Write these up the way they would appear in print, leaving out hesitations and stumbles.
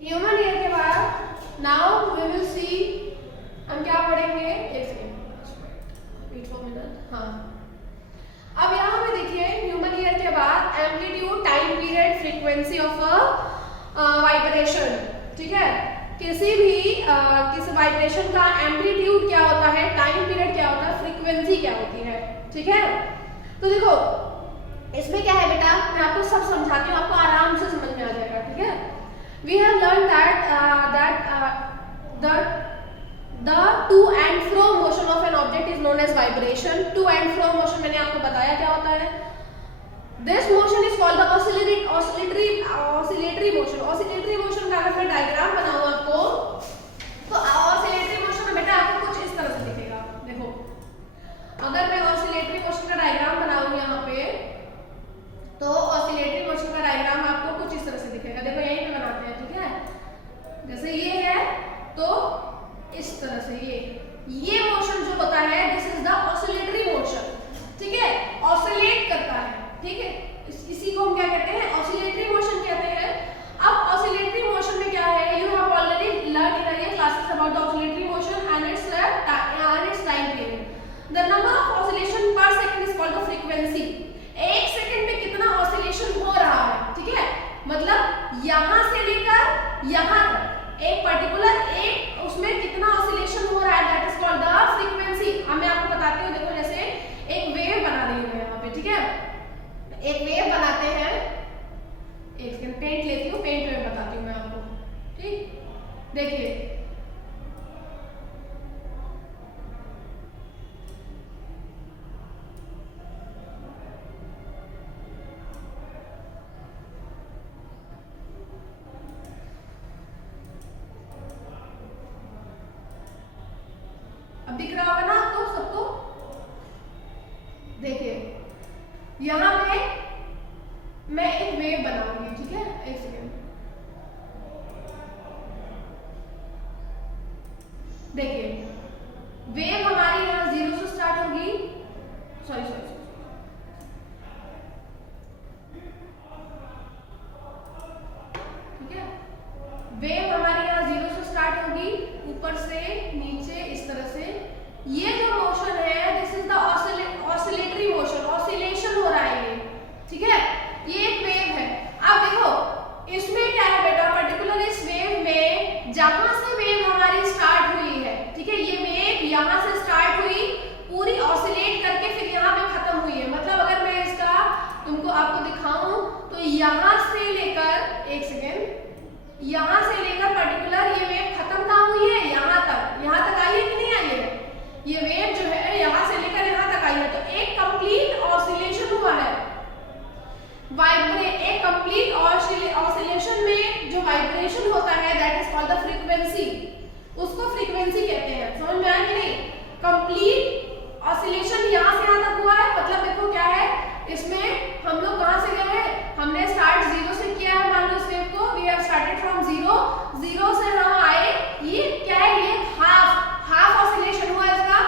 Human ear के बाद now we will see, हम क्या पढ़ेंगे, एक सेकेंड वेट फॉर मिनट। हाँ, अब यहाँ पे देखिए ह्यूमन ईयर के बाद amplitude, time period, frequency of vibration. ठीक है, किसी वाइब्रेशन का एम्पलीट्यूड क्या होता है, टाइम पीरियड क्या होता है, फ्रीक्वेंसी क्या होती है। ठीक है, तो देखो इसमें क्या है बेटा, मैं आपको सब समझाती हूँ, आपको आराम से समझ में आ जाएगा। ठीक है, we have learn that the to and fro motion of an object is known as vibration. To and fro motion मैंने आपको बताया क्या होता है। This motion is called the oscillatory motion. Oscillatory motion का अगर मैं डायग्राम बनाऊँ आपको, तो oscillatory motion में बेटा आपको कुछ इस तरह से दिखेगा। देखो, अगर मैं oscillatory motion का डायग्राम बनाऊँ यहाँ पे, तो oscillatory motion का डायग्राम आपको कुछ इस तरह से दिखेगा। देखो यहीं पे बनाते हैं। ठीक है, जैसे ये है तो इस तरह से ये मोशन जो होता है, this is the oscillatory motion. ठीक है, ऑसिलेट करता है। ठीक है, इसी को हम क्या कहते हैं, ऑसिलेटरी मोशन कहते हैं। अब ऑसिलेटरी मोशन में क्या है, you have already learn in your classes about the oscillatory motion and it's time period. The number of oscillation पर second is called the frequency. एक सेकंड में कितना ऑसिलेशन हो रहा है। ठीक है, मतलब यहां से लेकर यहां तक एक पर्टिकुलर एक उसमें कितना ऑसिलेशन हो रहा है, that is called the frequency. अब मैं आपको बताती हूँ। देखो जैसे एक वेव बना रही हूँ यहाँ पे। ठीक है, एक वेव बनाते हैं, एक सेकंड पेंट लेती हूँ, पेंट में बताती हूँ मैं आपको। ठीक, देखिए दिख रहा होगा ना आपको सबको। देखिए यहाँ पे मैं एक वेव बनाऊंगी। ठीक है, एक सेकेंड, देखिए वेव हमारी यहाँ 0 से स्टार्ट होगी। सॉरी, ठीक है, वेव हमारी यहाँ 0 से स्टार्ट होगी, ऊपर से नीचे इस तरह से। ये जो मोशन है, this is the oscillatory motion, oscillation हो रहा है ये। ठीक है, ये एक वेव है। अब देखो इसमें क्या है बेटा, पर्टिकुलर इस वेव में जहां से वेव हमारी स्टार्ट हुई है, ठीक है, ये वेव यहां से स्टार्ट हुई, पूरी ऑसिलेट करके फिर यहाँ पे खत्म हुई है। मतलब अगर मैं इसका तुमको आपको दिखाऊं तो यहां से लेकर, एक सेकेंड, यहां से लेकर पर्टिकुलर ये वेव खत्म कहाँ हुई है, यहाँ तक आई है कि नहीं आई है। ये वेव जो है यहाँ से लेकर यहाँ तक आई है, तो एक कंप्लीट ऑसिलेशन हुआ है। एक कंप्लीट ऑसिलेशन में जो वाइब्रेशन होता है, that is called the frequency. उसको फ्रीक्वेंसी कहते हैं। समझ में आया कि नहीं? कंप्लीट ऑसिलेशन यहाँ से यहाँ तक हुआ है, मतलब देखो क्या है इसमें, हम लोग कहाँ से गए हैं, हमने स्टार्ट 0 से किया है। मान लो इस वेव को वी हैव स्टार्टेड फ्रॉम 0 से हम आए, ये क्या है, ये हाफ ऑसिलेशन हुआ इसका,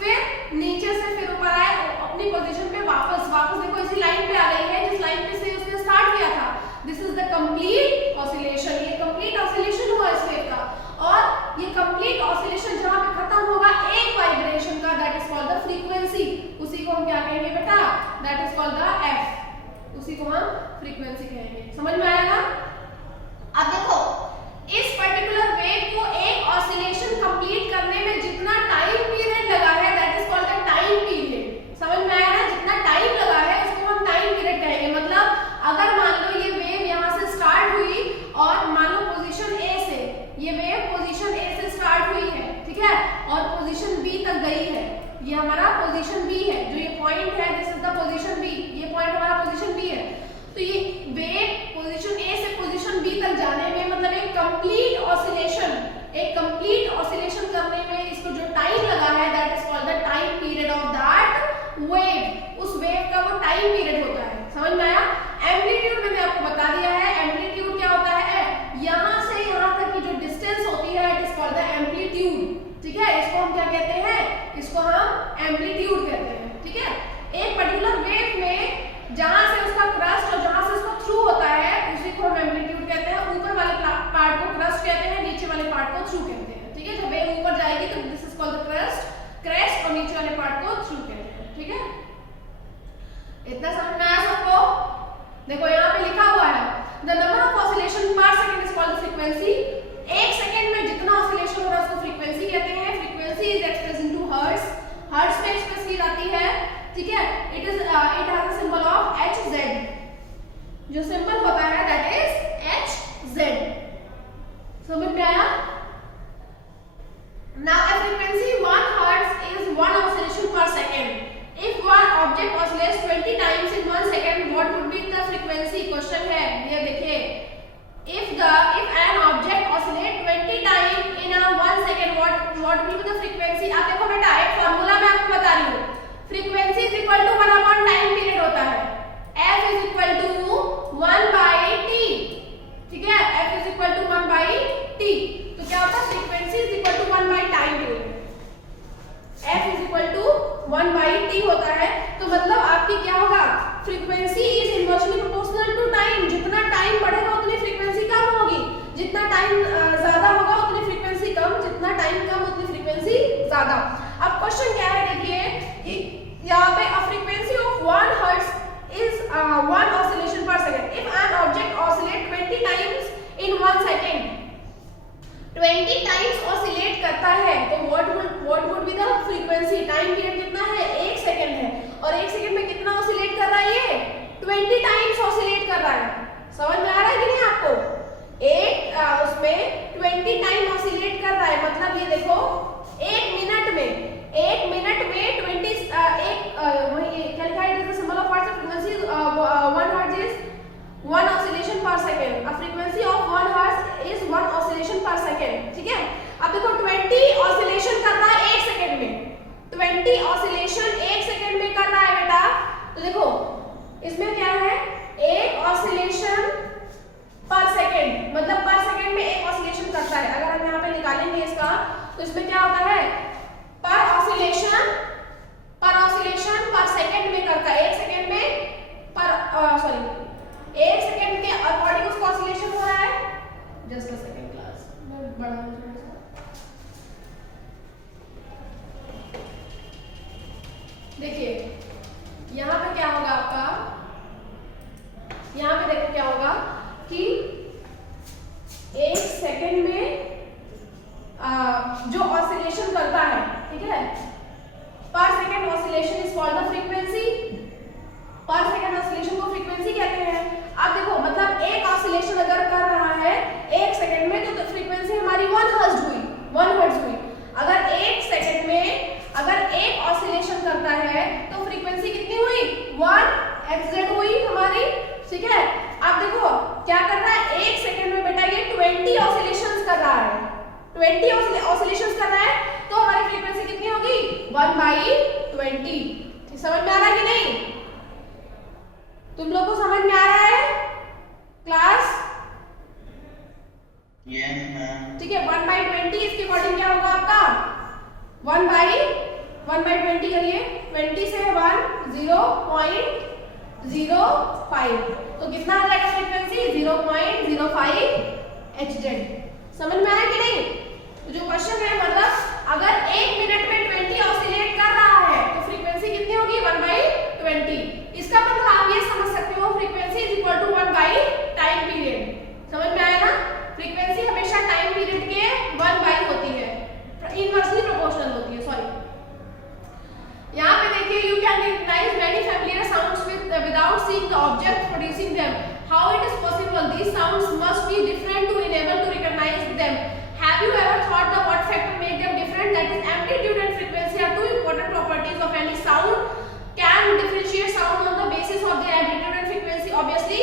फिर नीचे से फिर ऊपर आए, अपनी पोजीशन पे वापस देखो इसी लाइन पे आ गई है जिस लाइन पे से उसने स्टार्ट किया था। This is the complete oscillation. ये कंप्लीट ऑसिलेशन हुआ इस वेव का, और ये कंप्लीट ऑसिलेशन जहां पे खत्म होगा एक वाइब्रेशन का, that is called the frequency. उसी को हम क्या कहेंगे बेटा, that is called the F. उसी को हम फ्रीक्वेंसी कहेंगे। समझ में आया ना? अब देखो इस पर्टिकुलर वेव को एक ऑसिलेशन कंप्लीट करने में जितना टाइम पीरियड लगा है, that is called the time period. समझ में आया ना? जितना टाइम लगा है उसको हम टाइम पीरियड कहेंगे। मतलब अगर मान लो ये वेव यहाँ से स्टार्ट हुई और मान लो पोजीशन ए से, ये वेव पोजीशन ए से स्टार्ट हुई है, ठीक है, और पोजीशन बी तक गई है। ये हमारा पोजीशन बी है, जो ये पॉइंट है, this is the position B. ये पॉइंट हमारा पोजीशन बी है। तो ये वेव पोजीशन ए से पोजीशन बी तक जाने में, मतलब एक कंप्लीट ऑसिलेशन करने में इसको जो टाइम लगा है, that is called the time period of that wave. उस वेव का वो टाइम पीरियड होता है। समझ में आया? एम्पलीट्यूड मैंने आपको बता दिया है। एम्पलीट्यूड क्या होता है, यहाँ से यहाँ तक की जो डिस्टेंस होती है, it is called the amplitude. ठीक है, इसको हम क्या कहते हैं, इसको हम एम्पलीट्यूड कहते हैं। ठीक है, एक पर्टिकुलर वेव में जहां से उसका क्रस्ट और जहां से उसका थ्रू होता है, उसी को हम एम्पलीट्यूड कहते हैं। ऊपर वाले पार्ट को क्रस्ट थ्रू कहते हैं, ठीक है। जब वेव ऊपर जाएगी तो this is called the crest, और नीचे वाले पार्ट को थ्रू कहते हैं, ठीक है। इतना समझ में आया सबको? देखो यहाँ पे लिखा हुआ है द नंबर ऑफ ऑसिलेशन पर सेकंड इज कॉल्ड फ्रीक्वेंसी। एक सेकंड में जितना ऑसिलेशन हो रहा है उसको फ्रीक्वेंसी कहते हैं। Frequency is expressed into hertz, hertz में एक्सप्रेस की जाती है, ठीक है। It has a symbol of Hz, जो सिंबल होता है दैट इज Hz। समझ में आया? Now a frequency 1 hertz is 1 oscillation per second. If one object oscillates 20 times in 1 second, what would be the frequency? Question है ये देखिए, if an object oscillates 20 times in 1 second, what will be the frequency? आप देखो बेटा, एक formula मैं आपको बता रही हूँ, frequency is equal to 1 upon time period होता है, f is equal to 1 by t, ठीक है। f is equal to 1 by t, तो क्या होता है, frequency is equal to 1 by time period, f is equal to 1 by t होता है। तो मतलब आपकी क्या होगा, frequency is inversely proportional to time. जितना टाइम बढ़ेगा उतनी फ्रीक्वेंसी कम होगी, जितना टाइम ज्यादा होगा उतनी फ्रीक्वेंसी कम, जितना टाइम कम उतनी फ्रीक्वेंसी ज्यादा। अब क्वेश्चन क्या है, देखिए यहाँ पे a frequency of 1 hertz is 1 oscillation per second. If an object oscillates 20 times in 1 second, 20 times oscillate करता है, तो what would be the frequency? Time period कितना है, 1 सेकंड है, और 1 सेकंड में कितना ऑसिलेट कर रहा है ये, 20 टाइम्स ऑसिलेट कर रहा है। समझ में आ रहा है कि नहीं आपको? एक उसमें 20 टाइम ऑसिलेट कर रहा है, मतलब ये देखो 1 मिनट में 20 वही क्या लिखा है, it is the symbol of hertz, frequency 1 hertz is 1 oscillation per second. A frequency of 1 hertz is 1 oscillation per second, ठीक है। अब देखो 20 oscillation कर रहा है 1 सेकंड में, 20 oscillation 1 सेकंड में कर रहा है बेटा, तो देखो इसमें क्या है, 1 oscillation per second, मतलब पर सेकंड में 1 oscillation करता है। अगर हम यहाँ पे निकालेंगे इसका, तो इसमें क्या होता है, पर oscillation पर सेकंड में करता है, 1 सेकंड में पर 1 सेकंड के अकॉर्डिंग उसका ऑसिलेशन हो रहा है। जस्ट अ सेकंड क्लास, मैं बढ़ा दूं थोड़ा सा। देखिए यहाँ पे क्या होगा आपका, यहाँ पे देखो क्या होगा कि 1 सेकंड में जो ऑसिलेशन करता है, ठीक है, पर second oscillation is called the frequency. पर सेकंड ऑसिलेशन को फ्रीक्वेंसी कहते हैं। अब देखो मतलब एक ऑसिलेशन अगर कर रहा है 1 सेकंड में, तो फ्रीक्वेंसी हमारी 1 हर्ट्ज हुई। अगर 1 सेकंड में अगर एक ऑसिलेशन करता है तो फ्रीक्वेंसी कितनी हुई, 1 Hz हुई हमारी, ठीक है। अब देखो क्या कर रहा है, 1 सेकंड में बेटा ये 20 ऑसिलेशंस कर रहा है, 20 ऑसिलेशंस कर रहा है, तो हमारी फ्रीक्वेंसी कितनी होगी, 1/20। समझ में आ रहा है कि नहीं? तुम लोग को समझ में आ रहा है क्लास? Yes ma'am. ठीक है, 1/20 इसके अकॉर्डिंग क्या होगा आपका, 1/20 करिए, 20 से 1 0.05, तो कितना आ जाएगा फ्रीक्वेंसी, 0.05 Hz। समझ में आया कि नहीं? तो जो क्वेश्चन है, मतलब अगर 1 मिनट में 20 ऑसिलेट कर रहा है तो फ्रीक्वेंसी कितनी होगी, 1/20। इसका मतलब आप ये समझ सकते हो frequency is equal to 1 by time period. समझ में आया ना? फ्रीक्वेंसी हमेशा टाइम पीरियड के 1 बाई होती है, इनवर्सली प्रोपोर्शनल होती है। सॉरी, यहाँ पे देखिए, you can recognise many familiar sounds without seeing the object producing them. How it is possible? These sounds must be different to enable to recognize them. Have you ever thought the what factor make them different? That is, amplitude and frequency are two important properties of any sound. Can differentiate sound on the basis of their amplitude and frequency. Obviously,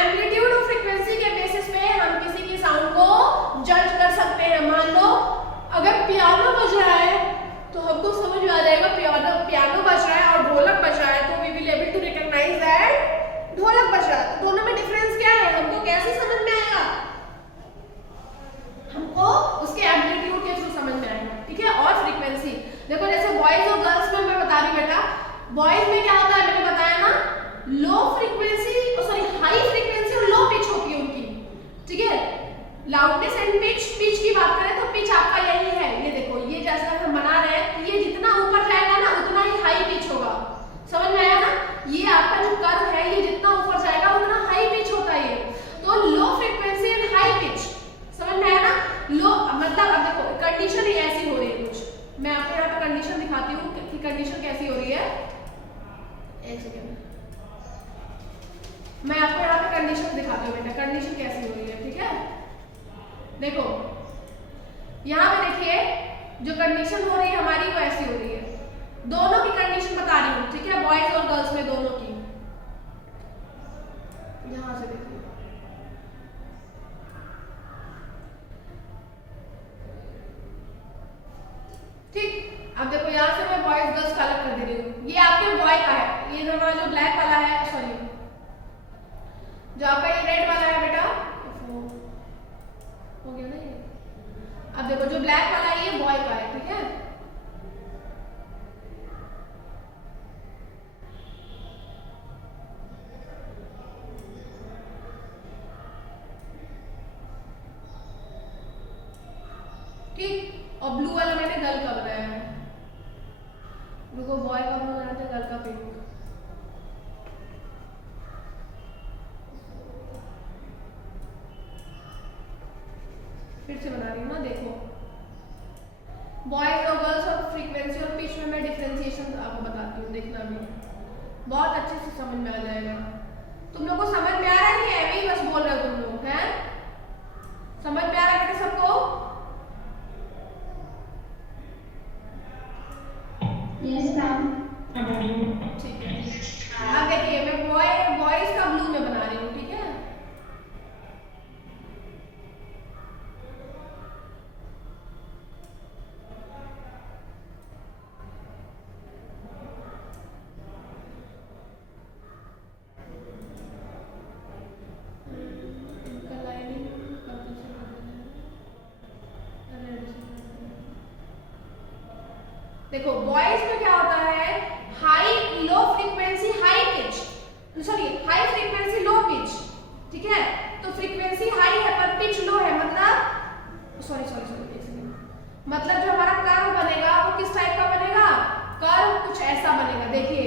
amplitude और frequency के basis पे हम किसी की sound को judge कर सकते हैं। मान लो अगर पियानो बज रहा है तो हमको समझ में आ जाएगा पियानो बज रहा है, और ढोलक बज रहा है तो we will able to recognize that ढोलक बज रहा है। तो दोनों में डिफरेंस क्या है, हमको कैसे समझ में आएगा? हमको उसके एम्पलीट्यूड के थ्रू समझ में आएगा, ठीक है। और फ्रीक्वेंसी देखो, जैसे बॉयज और गर्ल्स में मैं बता रही बेटा, बॉयज में क्या होता है, मैंने बताया ना, low frequency, sorry high frequency और लो पिच होती है उनकी, ठीक है। लाउडनेस एंड पिच की बात करें तो पिच देखो यहाँ पे देखिए जो कंडीशन हो रही है हमारी वो ऐसी हो रही है, दोनों की कंडीशन बता रही हूँ, ठीक है, बॉयज और गर्ल्स में दोनों की। यहां से देखिए ठीक। अब देखो यहाँ से मैं बॉयज गर्ल्स का अलग कर दे रही हूँ। ये आपके बॉय का है, ये हमारा जो ब्लैक वाला है, सॉरी जो आपका ये रेड वाला है बेटा, हो गया ना ये। अब देखो जो ब्लैक वाला है ये बॉय का है, ठीक है। ठीक, और ब्लू वाला मैंने गर्ल का बनाया है। देखो बॉय का बनाया था, गर्ल का पिंक। फिर से बना रही हूँ ना, देखो बॉयज और गर्ल्स और फ्रीक्वेंसी और पिच में मैं डिफरेंशिएशन आपको बताती हूँ, देखना भी बहुत अच्छे से समझ में आ जाएगा। तुम लोग को समझ में आ रहा है कि ऐसे ही बस बोल रहे हो तुम लोग हैं? समझ में आ रहा है बेटा सबको? Yes ma'am. ठीक है, अब देखिए मैं बॉयज का ब्लू में बना रही हूँ, ठीक है। देखो बॉयज में क्या होता है, high low frequency high pitch, sorry high frequency low pitch, ठीक है। तो फ्रीक्वेंसी हाई है पर पिच लो है, मतलब सॉरी सॉरी सॉरी एक सेकंड, मतलब जो हमारा कर्व बनेगा वो किस टाइप का बनेगा, कर्व कुछ ऐसा बनेगा। देखिए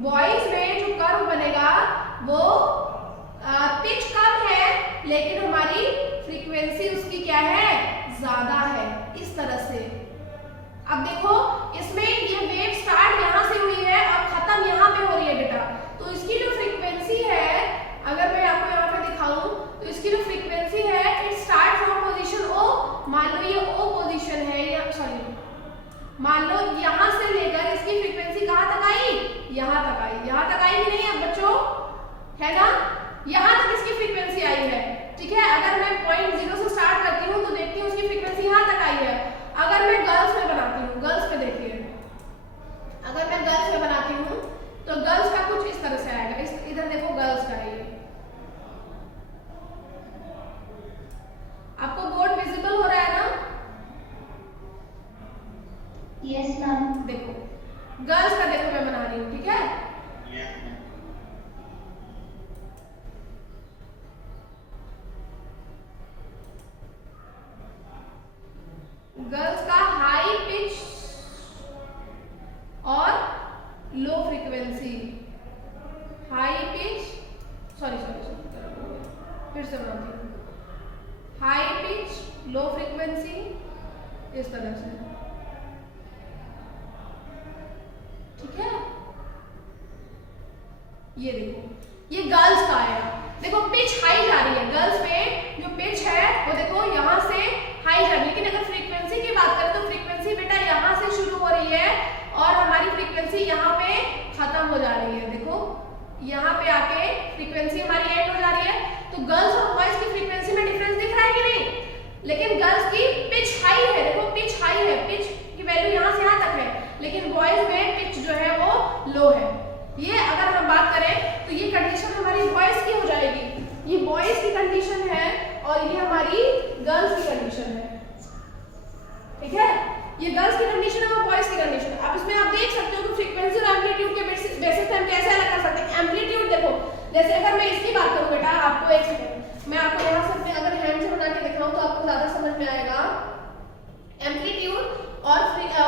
बॉयज में जो कर्व बनेगा वो पिच कम है लेकिन हमारी फ्रीक्वेंसी उसकी क्या है, ज्यादा है, इस तरह से। अब देखो इसमें ये वेव स्टार्ट यहाँ से हुई है और खत्म यहाँ पे हो रही है बेटा, तो इसकी जो फ्रीक्वेंसी है, अगर मैं आपको यहाँ पे दिखाऊं तो इसकी जो फ्रीक्वेंसी है, इट स्टार्ट फ्रॉम पोजीशन ओ, मान लो ये ओ पोजीशन है, या सॉरी मान लो यहाँ से लेकर इसकी फ्रीक्वेंसी कहाँ तक आई, यहाँ तक आई। यहाँ तक आई कि नहीं है बच्चों, है ना, यहाँ तक इसकी फ्रीक्वेंसी आई है, ठीक है। अगर मैं 0.0 से स्टार्ट करती हूँ तो देखती हूँ उसकी फ्रीक्वेंसी यहाँ तक आई है। अगर मैं गर्ल्स में बनाती हूँ, गर्ल्स में देखिए, अगर मैं गर्ल्स में बनाती हूँ तो गर्ल्स का कुछ इस तरह से आएगा, इधर देखो गर्ल्स का है ये, आपको बोर्ड विजिबल हो रहा है ना? Yes ma'am. देखो गर्ल्स का देखो मैं बना रही हूँ, ठीक है। गर्ल्स का हाई पिच और low frequency, high pitch, sorry sorry sorry फिर से बनाती हूँ, हाई पिच लो फ्रीक्वेंसी, इस तरह से, ठीक है। ये देखो ये गर्ल्स का आया, देखो पिच हाई जा रही है, गर्ल्स में जो पिच है वो देखो यहाँ से हाई जा रही है, लेकिन अगर फ्रीक्वेंसी की बात करें तो फ्रीक्वेंसी बेटा यहाँ से शुरू हो रही है और हमारी फ्रीक्वेंसी यहाँ पे खत्म हो जा रही है। देखो यहाँ पे आके फ्रीक्वेंसी हमारी एंड हो जा रही है। तो गर्ल्स और बॉयज की फ्रीक्वेंसी में डिफरेंस दिख रहा है कि नहीं, लेकिन गर्ल्स की पिच हाई है, देखो पिच हाई है, पिच की वैल्यू यहाँ से यहाँ तक है, लेकिन बॉयज में पिच जो है वो लो है। ये अगर हम बात करें तो ये कंडीशन हमारी बॉयज की हो जाएगी, ये बॉयज की कंडीशन है और ये हमारी गर्ल्स की कंडीशन है, ठीक है। ये गर्ल्स की कंडीशन है और बॉयज की कंडीशन। अब इसमें आप देख सकते हो कि फ्रीक्वेंसी और एम्पलीट्यूड के बेसिस पे हम कैसे अलग कर सकते हैं। एम्पलीट्यूड देखो, जैसे अगर मैं इसकी बात करूं बेटा, आपको एक सेकंड मैं आपको यहाँ से अपने अगर हैंड से बना के दिखाऊं तो आपको ज्यादा समझ में आएगा। एम्पलीट्यूड और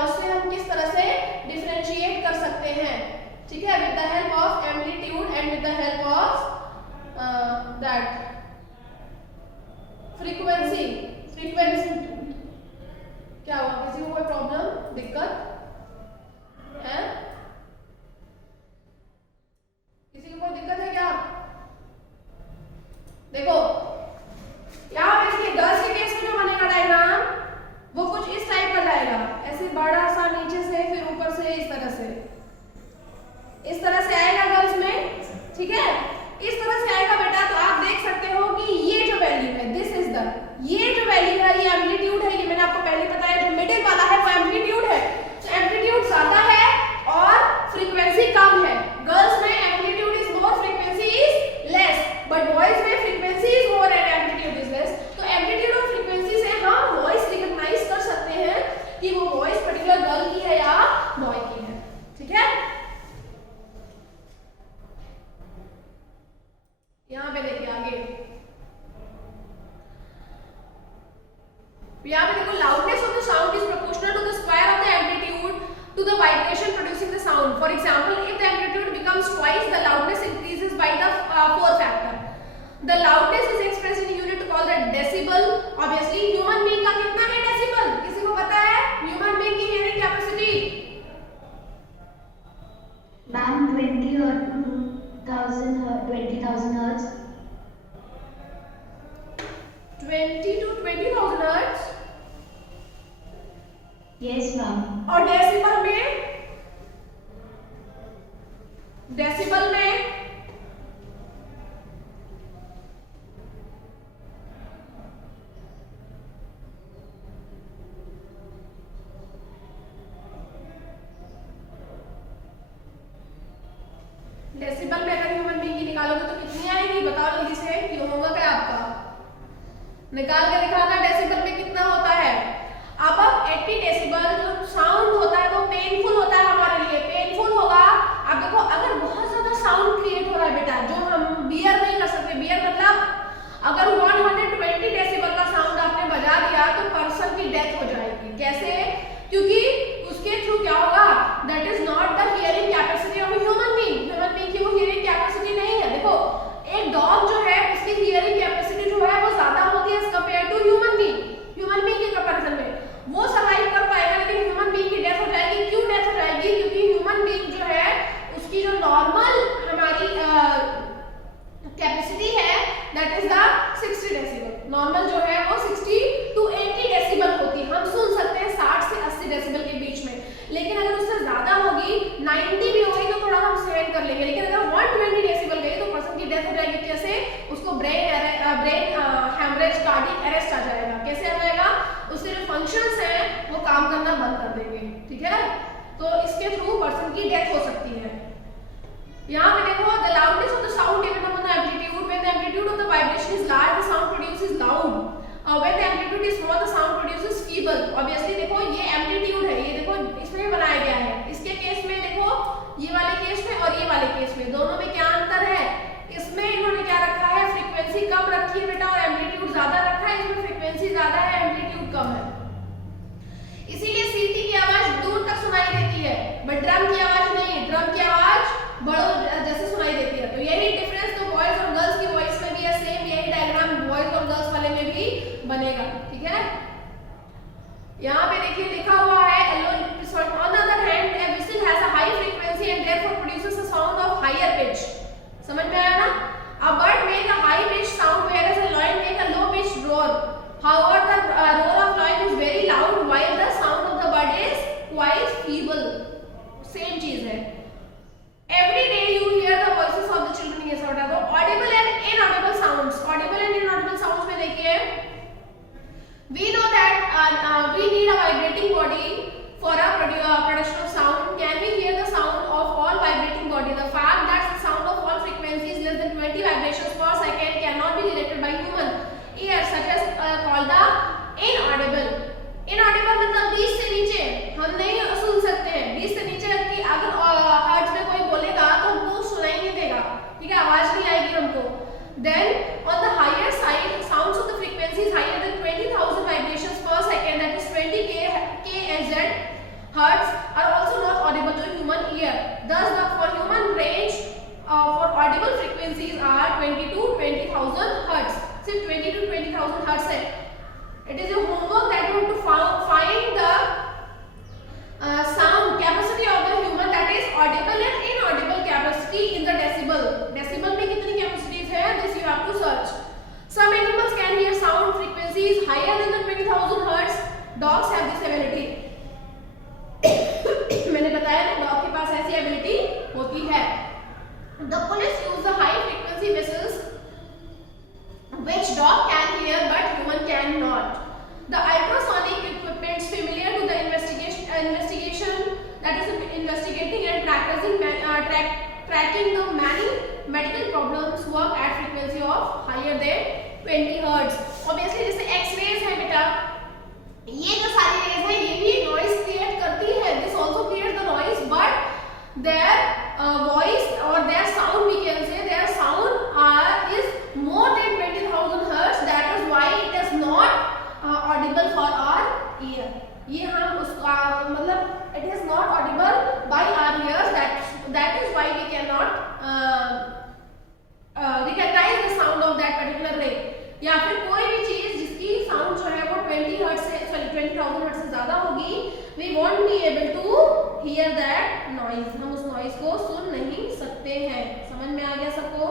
उससे हम किस तरह से डिफरेंशिएट कर सकते हैं, ठीक है, with the help of amplitude and with the help of that frequency. क्या हुआ, किसी को कोई प्रॉब्लम, दिक्कत है? किसी को कोई दिक्कत है क्या? देखो यहाँ पे देखिए गर्ल्स के केस में जो बनेगा मेरा ये एम्पलीट्यूड है, ये मैंने आपको पहले बताया, जो मिडिल वाला है वो एम्पलीट्यूड है। तो एम्पलीट्यूड ज्यादा है और फ्रीक्वेंसी कम है। गर्ल्स में amplitude is more, frequency is less, but boys में frequency is more and amplitude is less. तो एम्पलीट्यूड और फ्रीक्वेंसी से हम वॉइस रिकॉग्नाइज कर सकते हैं कि वो वॉइस पर्टिकुलर गर्ल की है या बॉय की है। ठीक है, यहाँ पे देखिए आगे, यहाँ पे देखो, loudness of the sound is proportional to the square of the amplitude to the vibration producing the sound. For example, if the amplitude becomes twice the loudness increases by the 4 factor. The loudness is expressed in unit called the decibel. Obviously human being का कितना है decibel, किसी को पता है? Human being की hearing capacity ma'am 20 और 20,000 hertz. 20 to 20,000 hertz. Yes ma'am. और डेसिबल में, डेसिबल में डेसिबल में अगर ह्यूमन बीइंग की निकालोगे तो कितनी आएगी, बताओ जल्दी से। ये होगा क्या आपका, निकाल के दिखाना डेसिबल में कितना होता है। अब 80 डेसिबल जो साउंड होता है वो पेनफुल होता है हमारे लिए, पेनफुल होगा। अब देखो, अगर बहुत ज्यादा साउंड क्रिएट हो रहा है बेटा, जो हम बियर नहीं कर सकते, बियर मतलब अगर 120 डेसिबल का साउंड आपने बजा दिया तो पर्सन की डेथ हो जाएगी। कैसे? क्योंकि उसके थ्रू क्या होगा, that is not the hearing capacity of human being. Human being की वो हियरिंग कैपेसिटी नहीं है। देखो, एक डॉग जो है उसकी हियरिंग कैपेसिटी जो है वो ज्यादा होती है as compare to human being. Human being के कंपैरिजन में वो सर्वाइव कर पाएगा, लेकिन ह्यूमन बीइंग की डेथ हो जाएगी। क्यों डेथ हो जाएगी? क्योंकि ह्यूमन बीइंग जो है उसकी जो नॉर्मल हमारी कैपेसिटी है that is the 60 decibel. Normal जो है वो 60 to 80 डेसिबल होती है। हम सुन सकते हैं 60 से 80 डेसिबल के बीच में, लेकिन अगर उससे ज्यादा होगी, 90 भी होगी तो थोड़ा हम सहन कर लेंगे। लेकिन अगर 120 डेसिबल गई तो पर्सन की डेथ हो जाएगी। कैसे? उसको ब्रेन हैमरेज, कार्डियक अरेस्ट आ जाएगा। कैसे आ जाएगा? उसके जो फंक्शंस हैं वो काम करना बंद कर देंगे। ठीक है, तो इसके थ्रू पर्सन की डेथ हो सकती है। यहाँ पे देखो, the loudness of the sound depend upon the amplitude. When the amplitude of the vibration is large the sound produces loud, when the amplitude is small the sound produces feeble. Obviously देखो, ये amplitude है, ये देखो इसमें बनाया गया है। इसके केस में देखो, ये वाले केस में और ये वाले केस में, दोनों में क्या अंतर है? इसमें इन्होंने क्या रखा है, फ्रीक्वेंसी कम रखी है बेटा और एम्पलीट्यूड ज्यादा रखा है। इसमें फ्रीक्वेंसी ज्यादा है, एम्पलीट्यूड कम है। इसीलिए सीटी की आवाज दूर तक सुनाई देती है, बट ड्रम की आवाज नहीं। ड्रम की आवाज बड़ों जैसे सुनाई देती है। तो यही डिफरेंस तो बॉयज और गर्ल्स की वॉइस में भी है, सेम यही डायग्राम बॉयज और गर्ल्स वाले में भी बनेगा। ठीक है, यहाँ पे देखिए लिखा हुआ है, on the other hand a whistle has a high frequency and therefore produces a sound of higher pitch. समझ में आया ना? A bird make a high pitched sound whereas a lion make a low pitched roar. However, the roar of lion is very loud while the sound of the bird is quite feeble. Same चीज है। Every day you hear the voices of the children. ये सब तो audible and inaudible sounds. Audible and inaudible sounds में देखिए, we know that we need a vibrating body for a production of sound. Can we hear the sound of all vibrating body? The fact that the sound of all frequencies less than 20 vibrations per second cannot be detected by human ears, such as called the inaudible. Inaudible मतलब 20 से नीचे हम नहीं सुन सकते हैं। 20 से नीचे की अगर हर्ट्ज में कोई बोलेगा तो हमको सुनाई नहीं देगा। ठीक है, आवाज नहीं आएगी हमको। Then on the higher side, sounds of the frequencies higher than 20,000 vibrations per second, that is 20 kHz hertz, are also not audible to human ear. Thus, the for human range for audible frequencies are 20 to 20,000 hertz. सिर्फ 20 to 20,000 hertz है। It is your homework that you have to find the sound capacity of the human, that is audible and inaudible capacity in the decibel. Decibel में कितनी capacities है? This you have to search. Some animals can hear sound frequencies higher than the 20,000 hertz. Dogs have this ability. मैंने बताया ना, dog के पास ऐसी ability होती है। The police use the high frequency whistles which dog can hear but human cannot. 20 hertz. Obviously जैसे x raise है बेटा, ये जो सारी रेज है ये भी नॉइज क्रिएट करती है, this also create the noise, but their voice or their sound, we can say their sound is more than 20,000 hertz, that is why it is not audible for our ear. ये हम उसका मतलब it is not audible by our ears, that is why we cannot recognize the sound of that particular ray. या फिर कोई भी चीज जिसकी साउंड जो है वो 20 हर्ट्ज से 20,000 हर्ट्ज से ज्यादा होगी, we won't be able to hear that noise, हम उस नॉइज को सुन नहीं सकते हैं। समझ में आ गया सबको?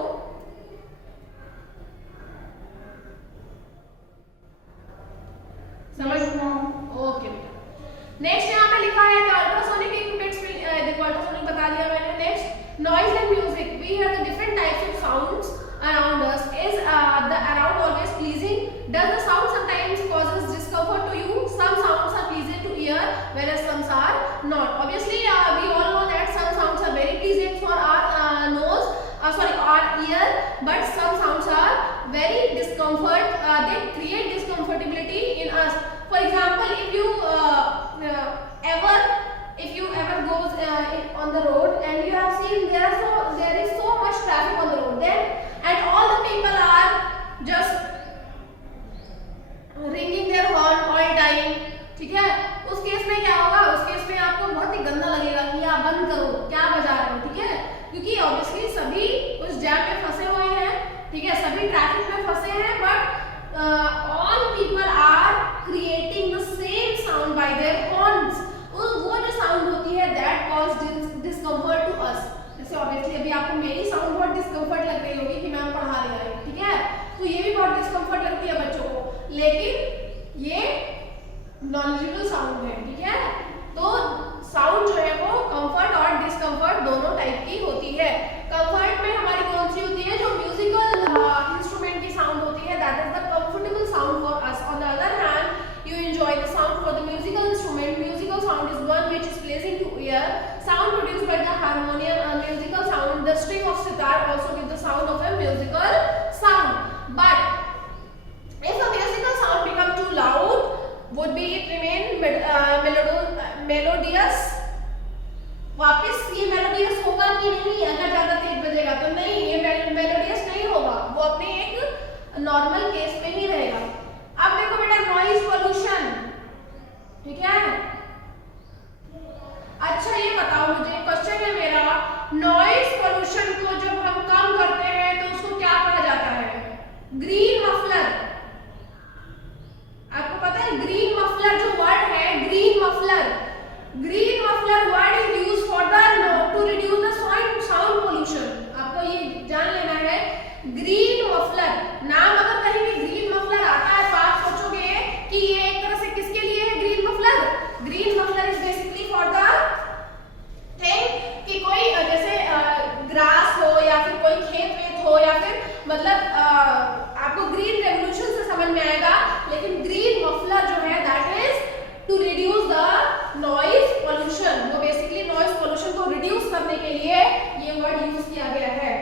समझ? ओके बेटा। नेक्स्ट यहाँ पे लिखा है द अल्ट्रासोनिक इक्विपमेंट्स, देखो अल्ट्रासोनिक बता दिया मैंने। Next noise and music, we have the different types of sounds around us. Is the around always pleasing? Does the sound sometimes causes discomfort to you? Some sounds are pleasing to ear, whereas some are not. Obviously we all know that some sounds are very pleasing for our nose, our ear, but some sounds are very discomfort, they create discomfortability in us. For example, if you ever goes on the road and you have seen there is so much traffic on the road, then and all the people are just ringing their horn all time, ठीक है? उस case में क्या होगा? उस case में आपको बहुत ही गंदा लगेगा कि आप बंद करो, क्या बजा रहे हो, ठीक है? क्योंकि ऑब्वियसली सभी उस जैम में फंसे हुए हैं, ठीक है? सभी ट्रैफिक में फंसे हैं, but all people are creating the same sound by their horns. वो जो साउंड होती है that cause discomfort to us. जैसे ऑब्वियसली अभी आपको मेरी साउंड बहुत डिस्कम्फर्ट लग रही होगी कि मैम पढ़ा रही है, ठीक है? तो ये भी बहुत डिस्कम्फर्ट लगती है बच्चों को, लेकिन ये नॉलेजेबल साउंड है, ठीक है? तो साउंड जो है वो कंफर्ट और डिस्कम्फर्ट दोनों टाइप की होती है। कंफर्ट में हमारी कौन सी होती है? जो म्यूजिकल इंस्ट्रूमेंट की साउंड होती है, that is the comfortable sound for us. On the other hand you enjoy the sound for the musical instrument. Musical sound is one which is pleasing to ear. Sound produced by the harmonium, musical sound. The string of sitar also gives the sound of a musical sound. But if a musical sound become too loud, would be it remain melodious? वापस ये melodious होगा कि नहीं? अगर ज्यादा तेज बजेगा तो नहीं, ये melodious नहीं होगा, वो अपने एक नॉर्मल केस में ही रहेगा। अब देखो बेटा नॉइज पोल्यूशन, ठीक है? अच्छा ये बताओ मुझे, क्वेश्चन है मेरा, नॉइज पोल्यूशन को जब हम कम करते हैं तो उसको क्या कहा जाता है? Green muffler. आपको पता है ग्रीन मफलर जो वर्ड है, green muffler word is used for the two reduce the sound pollution. आपको ये जान लेना है, ग्रीन मफलर नाम अगर कहीं भी ग्रीन मफलर आता है तो आप सोचोगे कि ये एक तरह से किसके लिए है green muffler? Green muffler is basically for the thing कि कोई जैसे ग्रास हो या फिर कोई खेत वेत हो, या फिर मतलब आपको ग्रीन रेवोल्यूशन से समझ में आएगा, लेकिन ग्रीन मफलर जो है that is to reduce the noise pollution. वो बेसिकली नॉइज पोल्यूशन को रिड्यूस करने के लिए ये वर्ड यूज किया गया है,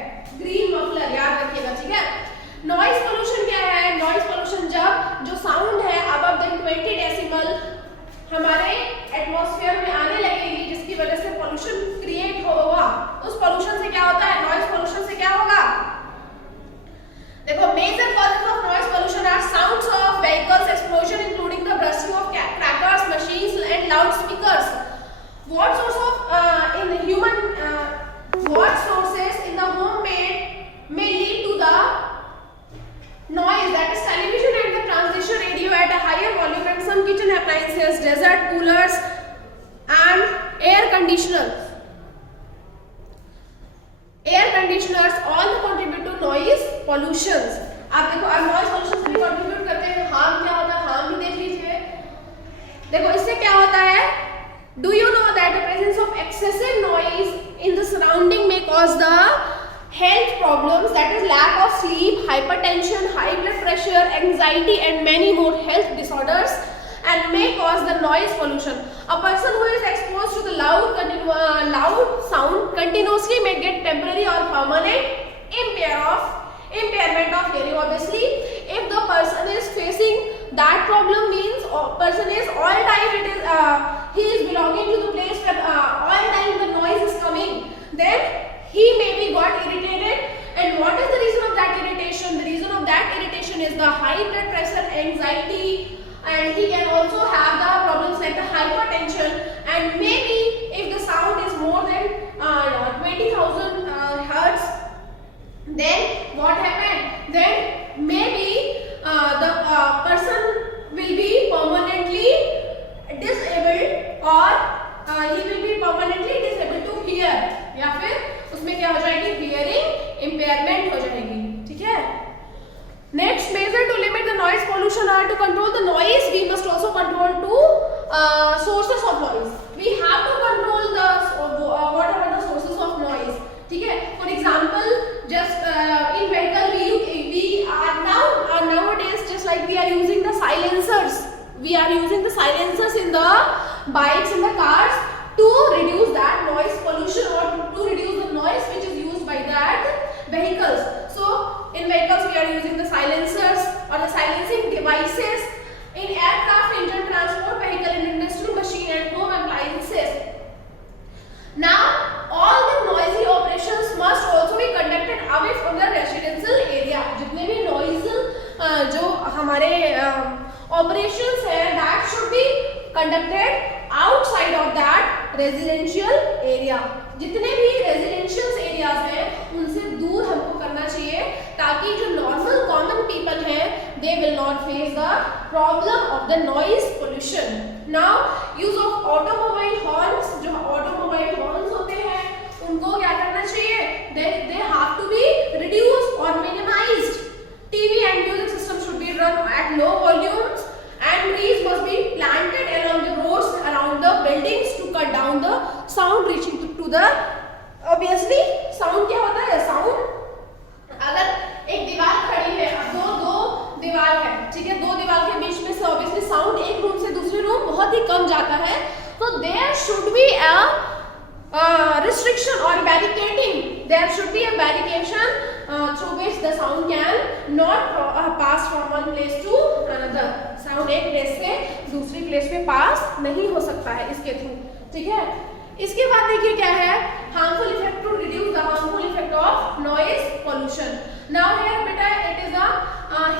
ग्रीन मफलर, याद रखिएगा, ठीक है? नॉइज पोल्यूशन क्या है? नॉइज पोल्यूशन जब जो साउंड है अबव देन 20 डेसिबल हमारे एटमॉस्फेयर में आने लगेगी, जिसकी वजह से पोल्यूशन क्रिएट होगा। उस पोल्यूशन से क्या होता है? नॉइज पोल्यूशन से क्या होगा? देखो major causes of noise pollution are sounds of vehicles, explosion including the bursting of crackers, machines and loud speakers. What source of in human what sources in the homemade may lead to the noise, that is television and the transistor radio at a higher volume, and some kitchen appliances, desert coolers and air conditioners all contribute to noise pollutions. आप देखो अब noise pollution भी contribute करते हैं। harm क्या होता है? harm भी देख लीजिए। देखो इससे क्या होता है? Do you know that the presence of excessive noise in the surrounding may cause the health problems, that is lack of sleep, hypertension, high blood pressure, anxiety and many more health disorders, and may cause the noise pollution. A person who is exposed to the loud sound continuously may get temporary or permanent impairment of hearing. Obviously if the person is facing that problem, means person is all time he is belonging to the place where all time the noise is coming, then he may be got irritated. And what is the reason of that irritation? The reason of that irritation is the high blood pressure, anxiety, and he can also have the problems like the hypertension. And maybe if the sound is more than 20,000 hertz, then what happened? Then maybe the person will be permanently disabled, or he will be permanently disabled to hear, या फिर उसमें क्या हो जाएगी, hearing impairment हो जाएगी. ठीक है. Next measure to limit the noise pollution or to control the noise, we must also control two sources of noise. We have to control the what are the sources of noise. ठीक है. For example, just in vehicle we are nowadays just like we are using the silencers. We are using the silencers in the bikes and the cars to reduce that noise pollution, or to reduce the noise which is used by that vehicles. So in vehicles we are using the silencers or the silencing devices. In aircraft, engine, transport vehicle, in industrial machine and home appliances. Now all the noisy operations must also be conducted away from the residential area. जितने भी noise जो हमारे operations है, that should be conducted outside of that residential area. जितने भी residential areas हैं उनसे दूर हमको करना चाहिए, ताकि जो normal common people हैं they will not face the problem of the noise pollution. Now use of automobile horns, जो automobile horns होते हैं उनको क्या करना चाहिए, they have to be reduced or minimized. TV and music system should be run at low volumes, and trees must be planted along the roads around the buildings to cut down the sound reaching to the. Obviously sound क्या होता है, sound अगर एक दीवार खड़ी है, अब दो दीवार है, ठीक है, दो दीवार के बीच में से obviously sound एक रूम से दूसरे रूम बहुत ही कम जाता है, तो there should be a restriction or barricading. There should be a barricading through which the sound can not pass from one place to another. Sound एक प्लेस से दूसरी प्लेस पे पास नहीं हो सकता है इसके थ्रू. ठीक है. इसके बाद देखिए क्या है, harmful effect to reduce the harmful effect of noise pollution. Now here beta it is a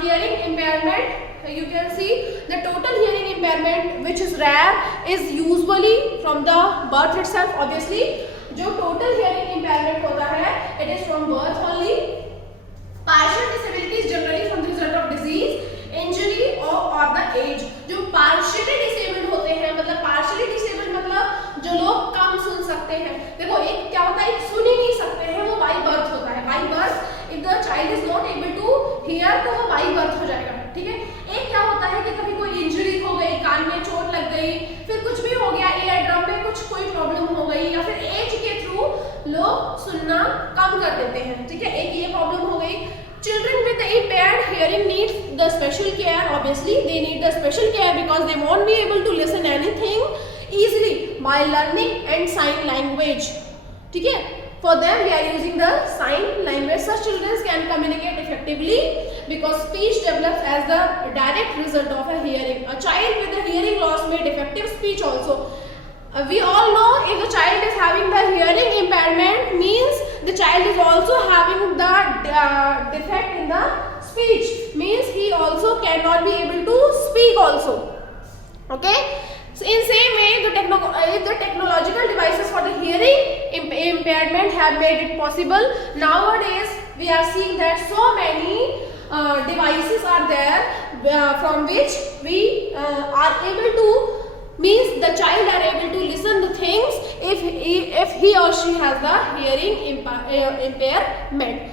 hearing impairment. You can see the total hearing impairment which is rare is usually from the birth itself. Obviously जो total hearing impairment होता है it is from birth only. Partial disability is generally from the result of disease, injury or the age. जो partially disabled होते हैं, मतलब partially disabled मतलब जो लोग कम सुन सकते हैं. देखो एक क्या होता है, एक सुन ही नहीं सकते हैं, वो by birth होता है. By birth if the child is not able to hear तो वो by birth हो जाएगा. ठीक है. एक क्या होता है कि कभी कोई इंजरी हो गई, कान में चोट लग गई, फिर कुछ भी हो गया, ईयर ड्रम में कुछ कोई प्रॉब्लम हो गई, या फिर एज के थ्रू लोग सुनना कम कर देते हैं. ठीक है. एक ये प्रॉब्लम हो गई. Children with impaired hearing need the special care. Obviously they need the special care because they won't be able to listen anything easily by learning and sign language. ठीक है. For them we are using the sign language. Such children can communicate effectively because speech develops as the direct result of a hearing. A child with a hearing loss may defective speech also. We all know if the child is having the hearing impairment means the child is also having the defect in the speech, means he also cannot be able to speak also. Okay. So in same way, if the technological devices for the hearing impairment have made it possible, nowadays we are seeing that so many devices are there from which we are able to, means the child are able to listen the things if he or she has the hearing impairment.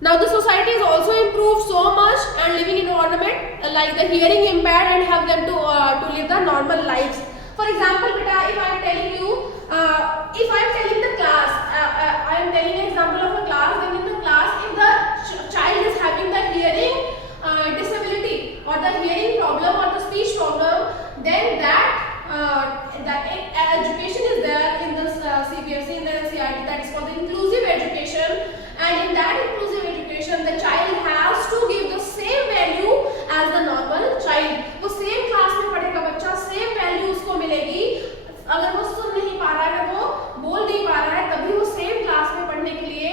Now the society is also improved so much and living environment like the hearing impaired and have them to live the normal lives. For example, beta, if I am telling you, if I am telling the class, I am telling an example of a class. Then in the class, if the child is having the hearing disability or the hearing problem or the speech problem, then that education is there in the CBSE, in the NCERT, that is called the inclusive education. And in that inclusive education, the child has to give the same value as the normal child. वो same class में पढ़ेगा बच्चा, same value उसको मिलेगी। अगर वो सुन नहीं पा रहा है, अगर वो बोल नहीं पा रहा है, तभी वो सेम क्लास में पढ़ने के लिए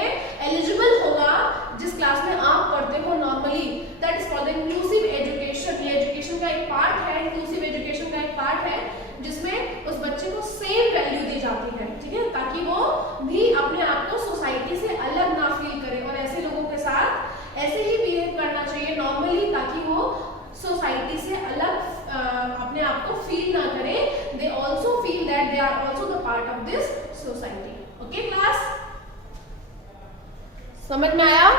एलिजिबल होगा जिस क्लास में आप पढ़ते हो normally. That is called inclusive education. ये एजुकेशन का एक पार्ट है, इंक्लूसिव एजुकेशन का एक पार्ट है जिसमें उस बच्चे को सेम वैल्यू दी जाती है, ठीक है, ताकि वो भी अपने आप को सोसाइटी से अलग ना फील करे और ऐसे लोगों के साथ ऐसे ही बिहेव करना चाहिए नॉर्मली, ताकि वो सोसाइटी से अलग अपने आप को फील ना करे। They also feel that they are also the part of this society. Okay class, समझ में आया?